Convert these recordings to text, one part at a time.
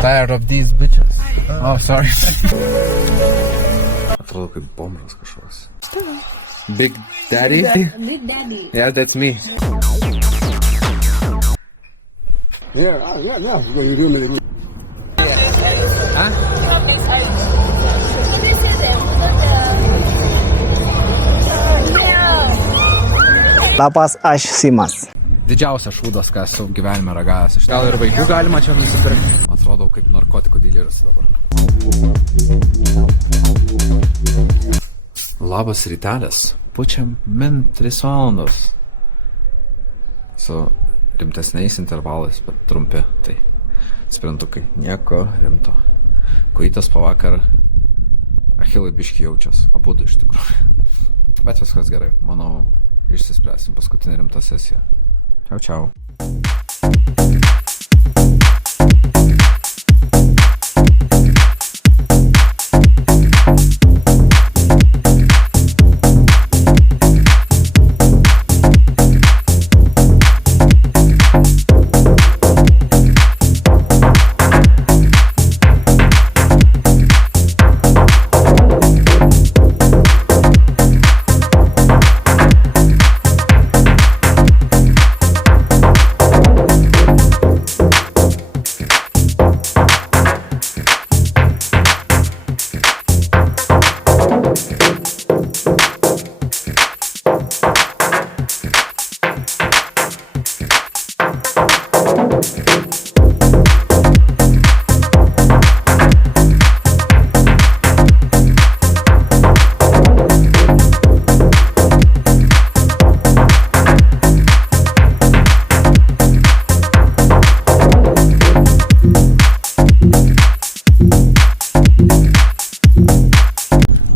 Tired of these bitches. Oh, sorry. Atrodo kaip bombras kažkoks. Big Daddy? Big Daddy. Yeah, that's me. Yeah. You do me. Huh? Lapas, aš Simas. Didžiausias šūdas, ką esu gyvenime ragavęs. Gal ir vaikų galima čia nusipirkti. Atrodo kaip narkotikų dyleris dabar. Labas rytelis. Pučiam min 3 valandos. Su rimtesniais intervalais, bet trumpi. Tai sprintukai. Nieko rimto. Kojytas pavakar achilai biški jaučias. Abudu iš tikrųjų. Bet viskas gerai. Manau, išsispręsim paskutinę rimtą sesiją. Čiau, čiau.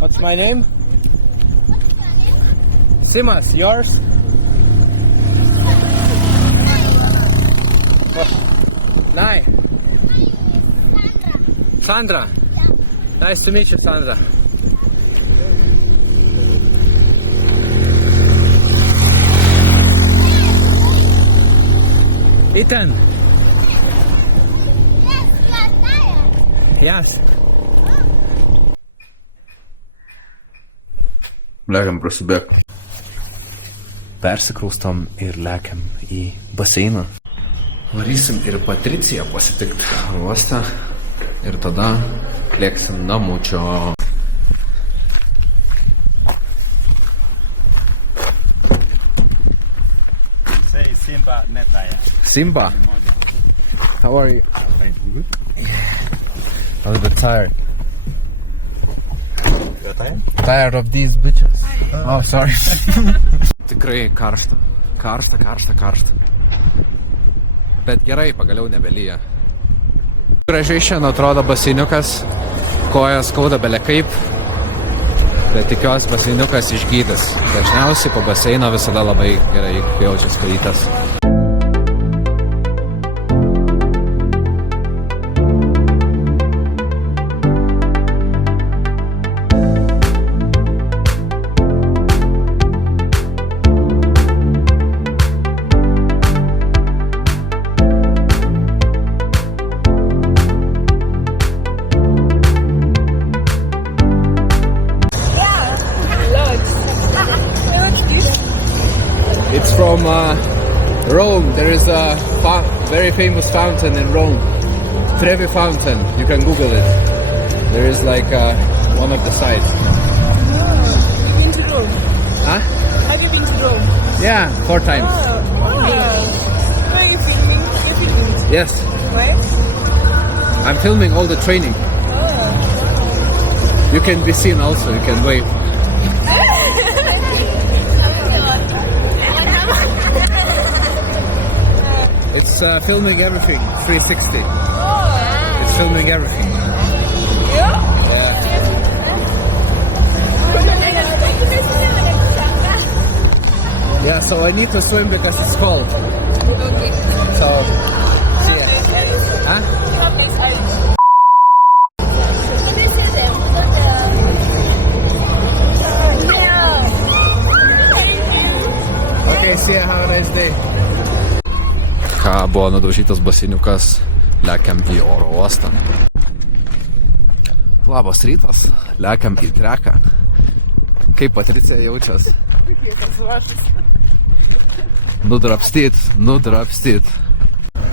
What's my name? Simas, yours? Nai. Sandra. Nice to meet you, Sandra. Ethan. Yes. Lekiam prasibėk. Persikraustom ir lekiam į baseiną. Varysim ir Patriciją pasitikti uostą. Ir tada lėksim namučio. Say Simba Netaya. Simba, how are you? Good. A little bit tired. You're tired? Tired of these bitches. Oh, sorry. Tikrai karšta. Karšta. Bet gerai, pagaliau nebelyja. Gražiai šiandien atrodo baseiniukas. Kojas skauda bele kaip. Bet tikiuosi baseiniukas išgydys. Dažniausiai po baseino visada labai gerai jaučiasi kojytas. It's from Rome. There is a very famous fountain in Rome. Trevi Fountain. You can Google it. There is like one of the sites. Have you been to Rome? Huh? Have you been to Rome? Yeah, 4 times. Where are you filming? You're filming? Yes. Where? I'm filming all the training. You can be seen also. You can wave. It's filming everything, 360. It's filming everything. Yeah, so I need to swim because it's cold. Okay. So, see ya. Huh? How big are you? Okay, see ya, have a nice day. Ką buvo nudaužytas baseiniukas Lekiam į oro uostą. Labas rytas, lekiam į treką. Kaip Patricija jaučias? Nudrapstyt.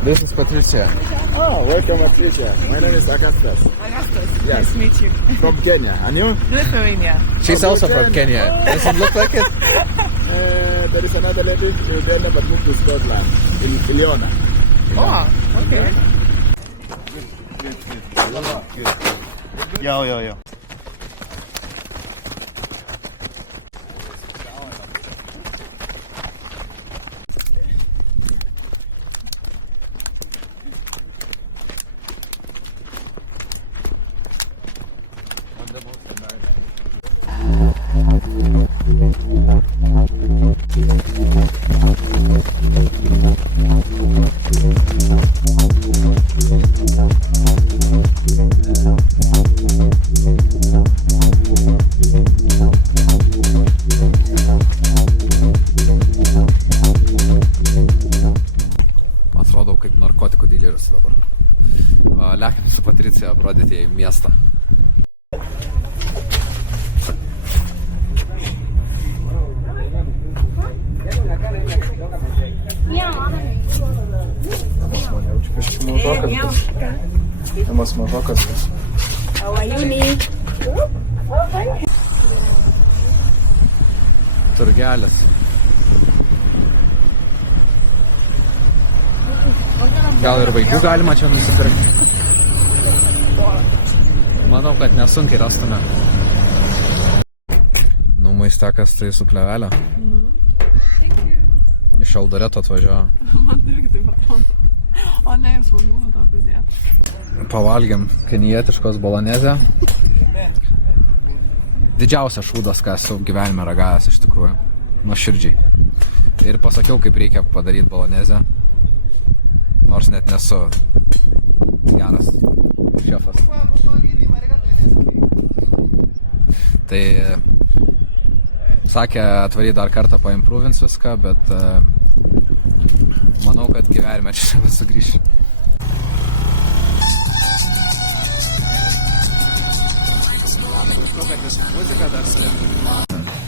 This is Patricia. Oh, welcome, Patricia. My name is Augustus. Nice to meet you. From Kenya. And you? Lithuania. She's also from Kenya. Doesn't look like it. There is another lady who then but moved to Scotland, in Ileona. Oh, okay. Yo. Atrodau kaip narkotikų dileris dabar. Lekiam su Patricija aprodyti į miestą. Turgelis. Gal ir vaikų galima čia nusipirkti? Manau, kad nesunkiai rastume. Nu, maistekas tai su plevelė. Iš Eldoreto atvažiavo. Man irgi taip atrodo. O ne, ir svagūną tą pridėti. Pavalgėm kenietiškos bolonezę. Didžiausias šūdas, ką esu gyvenime ragavęs iš tikrųjų. Nuoširdžiai. Ir pasakiau, kaip reikia padaryti bolonezę. Nors net nesu geras šefas. Tai sakė, atvaryt dar kartą paimpruvins viską, bet manau, kad gyvenime čia nesugrįšiu.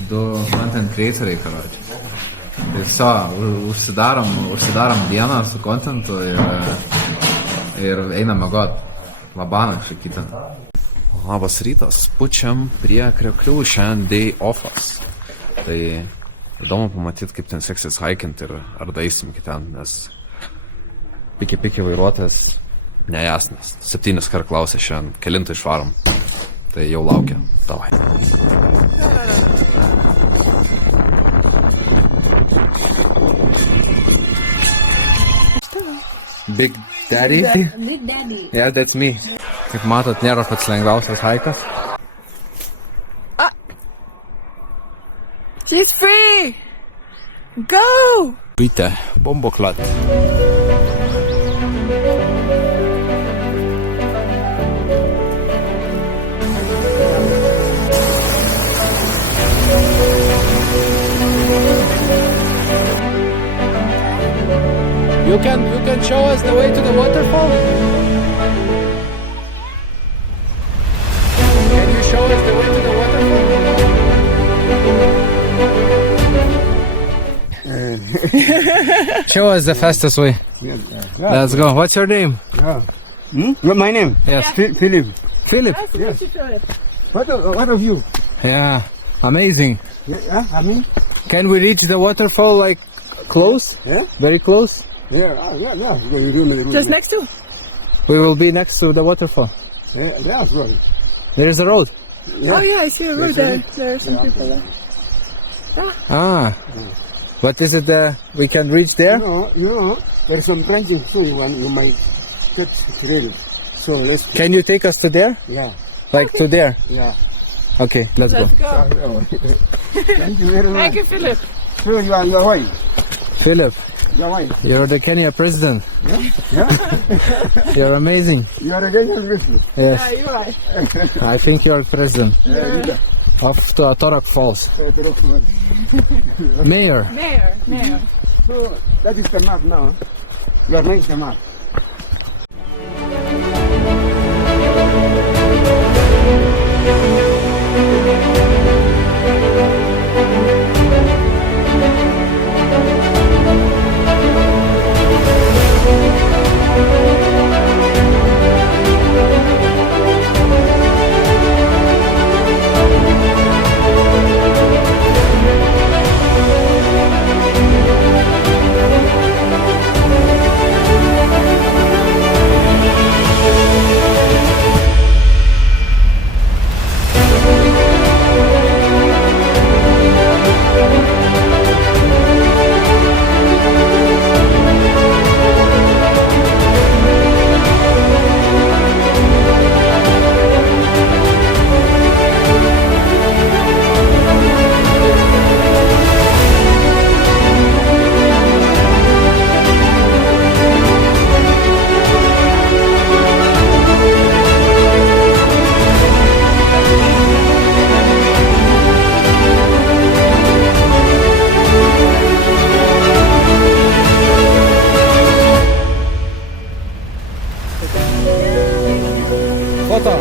Du content creatoriai, karoči. Tai viso, užsidarom dieną su contentu ir einam miegot. Labanakt šakytą. Labas rytas, pučiam prie Krioklių, šiandien day offas. Tai įdomu pamatyti, kaip ten seksis haikinti ir ar daisim iki ten, nes piki vairuotojas nejasnas. 7 kart klausė šiandien, kelintą išvarom. Tai jau laukia. Davai. Big Daddy? Big Daddy. Yeah, that's me. Kaip matot, nėra pats lengviausias haikas. She's free! Go! Uite, bomboclat. You can show us the way to the waterfall? Can you show us the way to the waterfall? Show us the fastest way. Let's go. What's your name? Yeah. My name? Yes. Philip. Philip. Yes. What of you? Yeah. Amazing. Yeah, I mean? Can we reach the waterfall like close? Yeah? Very close? Yeah. Just next to? We will be next to the waterfall. Yeah, right. There is a road. Yeah. Oh yeah, I see a road there. There are some people there. Ah. But is it we can reach there? You know, there's some branching so you might catch trail. So let's... Can you take us to there? Yeah. Like to there? Yeah. Okay, let's go. Let's go. Thank you very much. Thank you, Philip. So you are your wife? Philip, Your wife? you're the Kenya president. Yeah? You're amazing. You are a Kenyan business. Yes, Yeah, you're right. I think you're president Yeah. of Atorak Falls. Mayor. Mayor. So that is the map now. You are making the map. Foto.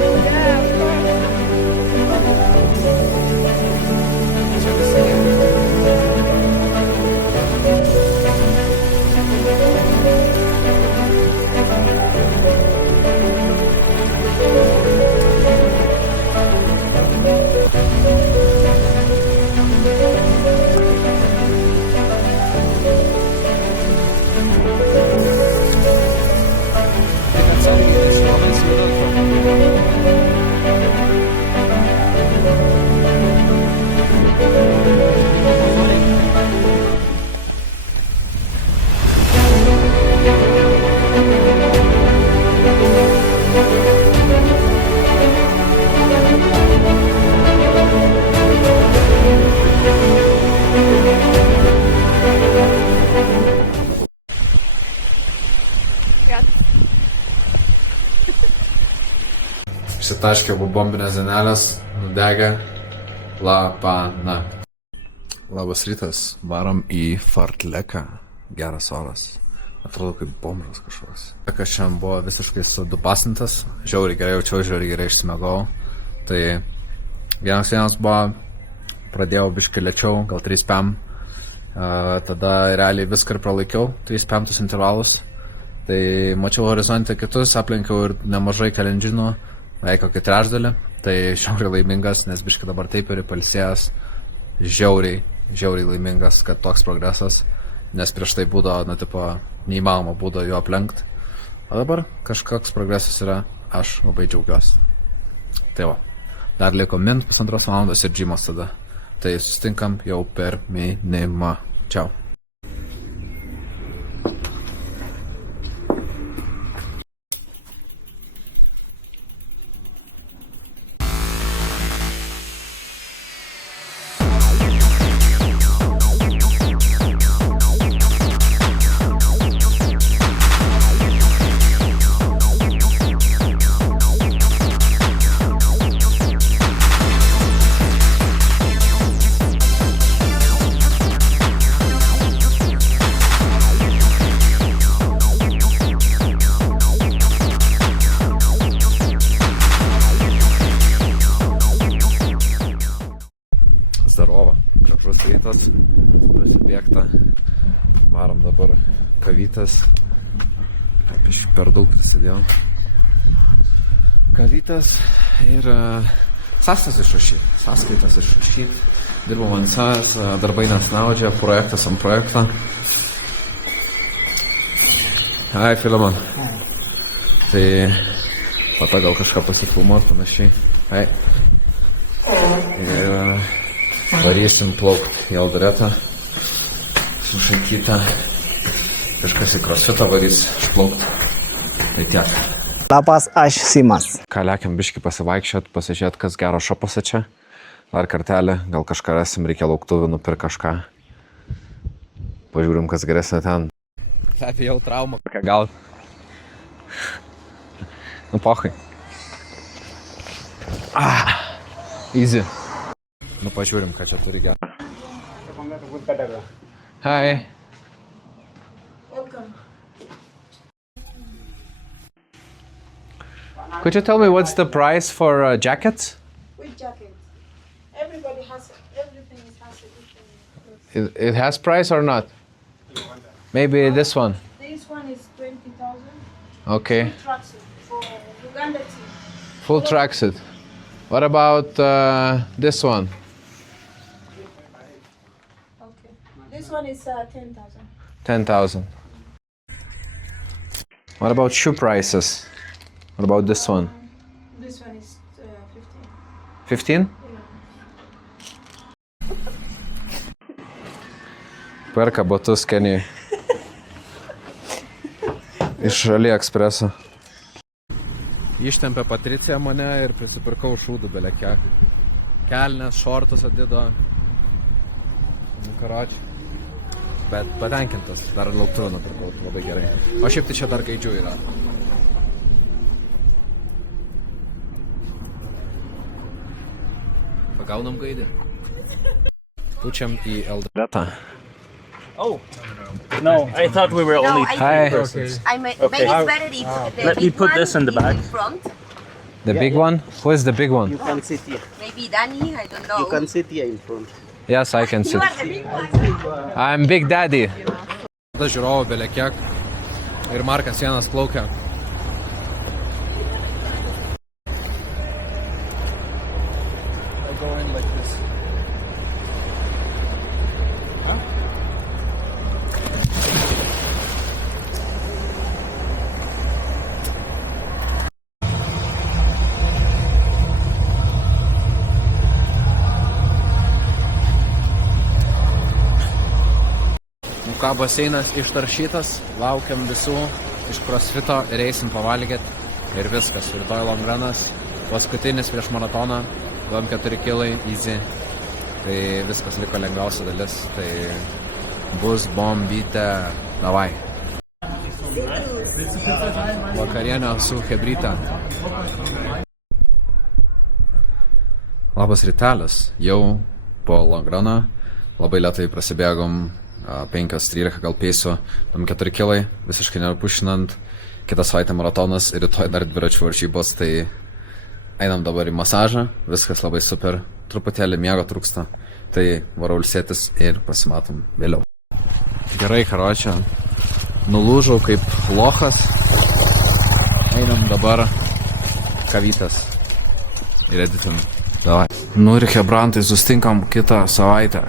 Išsitaškė abu bombinės dienelės, nudegė Lapana. Labas rytas, varom į Fartleką. Geras oras. Atrodo kaip bombžas kažkoks. Kas šiandien buvo visiškai sudupasintas, žiauriai gerai jaučiau, žiauriai gerai išsimegau. Tai vienas buvo, pradėjau biškį lėčiau, gal 3 pm. Tada realiai viską ir pralaikiau, 3 pm intervalus. Tai mačiau horizontę kitus, aplenkiau ir nemažai kalendžinų, beveik kokį trečdalį. Tai žiauriai laimingas, nes biškį dabar taip ir palsėjęs. Žiauriai laimingas, kad toks progresas. Nes prieš tai būdavo, neįmanoma būdavo jo aplenkti. O dabar kažkoks progresas yra, aš labai džiaugiuosi. Tai va, dar liko min 1,5 valandos ir džimas tada. Tai susitinkam jau per minimą. Čiau. Zdarova, gražus rytas, prasibėgta, varom dabar kavytas, apiškai per daug prisidėjau, kavytas ir sąskaitas išrašyti, dirbom ant savęs, darbai nesnaudžia, projektas ant projektą. Hai, Filemon. Tai po to gal kažką pasifilmuot panašiai. Hai. Ir varysim plaukti į Eldoretą, sušaikytą, kažkas į crossfitą varys išplaukti, tai tiek. La Paz, aš Simas. Ką lekiam biškį pasivaikščiot, pasižiūrėt, kas gero šopose čia, dar kartelį, gal kažką rasim, reikia lauktuvių, nupirk kažką, pažiūrim, kas geresnė ten. Bijau traumą, kokią gal. Nu, pochai. Easy. Nu, pažiūrim, ką čia turi gerą. Hi. Welcome. Could you tell me what's the price for jackets? Which jacket? Everybody has everything has a different. It has price or not? Maybe this one. This one is 20,000. Okay. Full tracksuit for Uganda team. Full tracksuit. What about this one? Okay. This one is 10,000. 10,000. What about shoe prices? What about this one? This one is 15. 15? Perka batus Kenijai. Iš AliExpreso. Ištempė Patricija mane ir prisipirkau šūdų belekia. Kelnes, šortus Adido. Nu, karočiui. Bet patenkintas. Dar lauktuvę nupirkau. Labai gerai. O šiaip tai čia dar gaidžių yra. Pagaunam gaidį. Pučiam į Eldoretą. Oh, no, I thought we were only Hi. persons. Maybe it's better if Let me put this in the bag. front. The big one? Who is the big one? You can sit here. Maybe Danny, I don't know. You can sit here in front. Yes, I can sit. You are the big one. I'm Big Daddy. Tada žiūrovų belė kiek. Ir Markas vienas plaukia. I go in like this. Ką, baseinas ištaršytas, laukiam visų iš crossfito ir eisim pavalgėt ir viskas, rytoj longrunas, paskutinis prieš maratoną, 4 kilai, easy, tai viskas liko lengviausia dalis, tai bus bombytė, davai. Vakarienė su hebryte. Labas rytelis, jau po longruną, labai lėtai prasibėgom 5:13 gal pėsiu, 4 kilai, visiškai nepušinant, kitą savaitę maratonas ir rytoj dar dviračių varžybos, tai einam dabar į masažą, viskas labai super, truputėlį miego trūksta, tai varau ilsėtis ir pasimatom vėliau. Gerai, karočią, nulūžau kaip lochas, einam dabar kavytas ir editim. Davai. Nu ir hebrantai, sustinkam kitą savaitę.